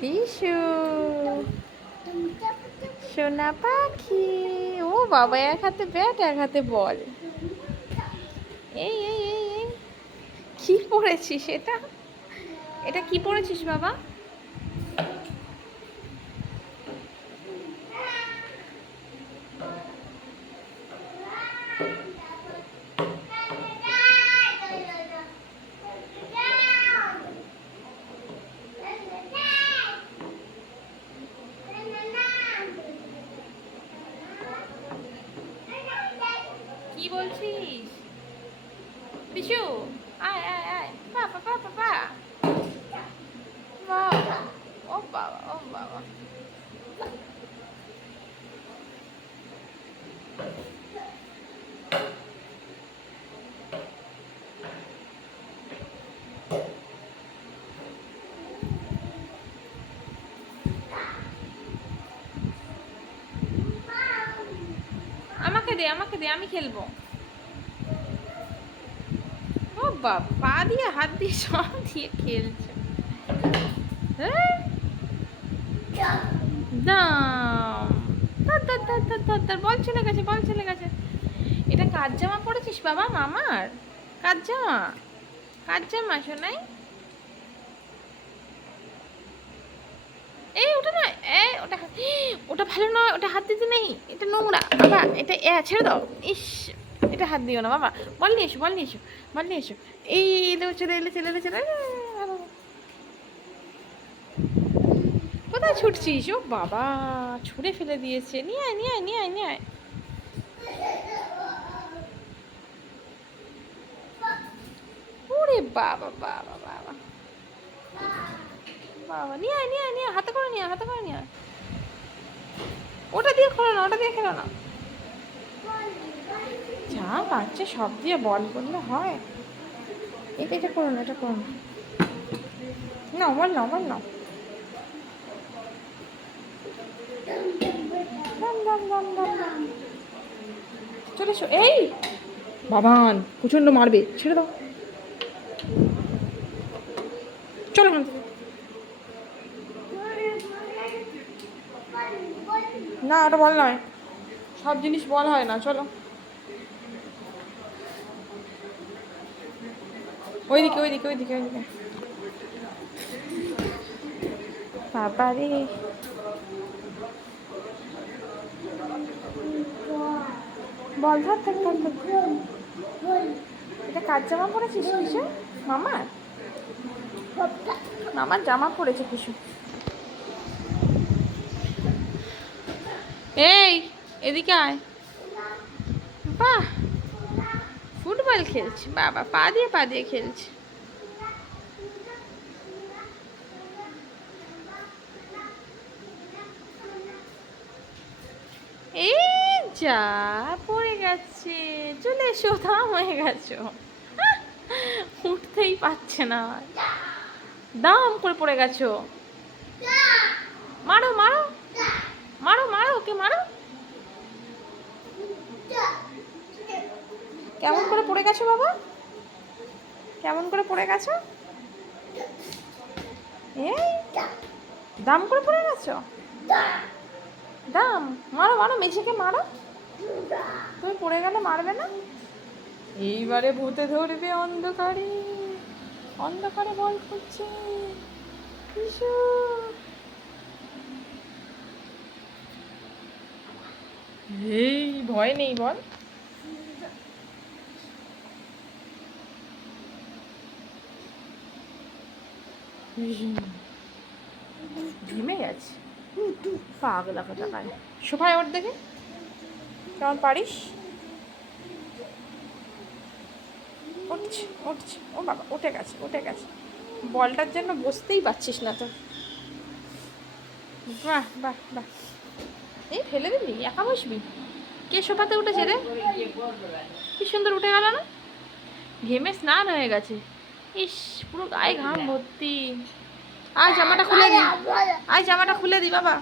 কৃষু সোনা পাখি। ও বাবা, এক হাতে ব্যাট, এক হাতে বল। এই এই এই। কি পড়েছিস এটা? এটা কি পড়েছিস বাবা? কি বলছিস? বিশু, আয় আয় আয়। পাপা পাপা পা বাবা ও বাবা ও বাবা। আমাকে দে আমাকে দে, আমি খেলব ও বাবা পা দিয়ে, হাত দিয়ে, সব দিয়ে খেলছে। হ্যাঁ? বল চলে গেছে বল চলে গেছে এটা কার জামা পড়েছিস বাবা? মামার? কার জামা? কার জামা শোনাই এই, ওটা না এই, ওটা ওটা ভালো নয়, ওটা হাত দিতে নেই। এটা নোংরা। বাবা, এটা, এ, ছেড়ে দাও। ইস। এটা হাত দিও না, বাবা। বল নিয়ে এসো, বল নিয়ে এসো, বল নিয়ে এসো। এই এলো চলে এলে চলে এলে, চলে। কোথায় ছুটছিস? ও বাবা, ছুঁড়ে ফেলে দিয়েছে। নিয়ে আয় নিয়ে আয় নিয়ে আয় নিয়ে আয়। ওরে বাবা বাবা বাবা। বাবা, নিয়ে আয় নিয়ে আয়, নিয়ে হাতে করে নিয়ে হাতে করে নিয়ে। ওটা দিয়ে খেলো না, ওটা দিয়ে খেলো না। যা বাচ্চা সব দিয়ে বল করলে হয়। এটা এটা করুন এটা করুন। না বল না বল না চলে এই! বাবান, প্রচণ্ড মারবে, ছেড়ে দাও। চলো না, এটা বল নয়। সব জিনিস বল হয় না, চলো। ওইদিকে ওইদিকে ওইদিকে ওইদিকে। বাবা রে বল ধর। এটা কার জামা পরেছিস কিছু মামার? মামার জামা পরেছে কিছু এই, এদিকে আয়। বাহ। ফুটবল খেলছে, বাবা, পা দিয়ে পা দিয়ে খেলছে। এই যা, পড়ে গেছে, চলে এসো, থাম, হয়ে গেছো। উঠতেই পারছে না। দাম করে পড়ে গেছো। মারো মারো। মারো মারো, ওকে মারো। কেমন করে পড়ে গেছো বাবা? কেমন করে পড়ে গেছো? এই, দাম করে পড়ে গেছো? দাম? মারো মারো, মেঝেকে মারো। তুমি পড়ে গেলে মারবে না? এইবারে ভূতে ধরবে অন্ধকারে। অন্ধকারে বল কিশু এই, ভয় নেই বল। ঘেমে গেছে পাগলা কথা পায় সোফায় ওর দেখে। কেমন পারিস? উঠছে উঠছে। ও বাবা, উঠে গেছে উঠে গেছে। বলটার জন্য বসতেই পারছিস না তো। বাহ বাহ বাহ। এই ফেলে দিবি, একা বসবি? কে সোফাতে উঠেছে রে? কি সুন্দর উঠে গেল না? ঘেমে স্নান হয়ে গেছে। ইস পুরো গায়ে ঘাম ভর্তি। আয় জামাটা খুলে দি। আয় জামাটা খুলে দি বাবা।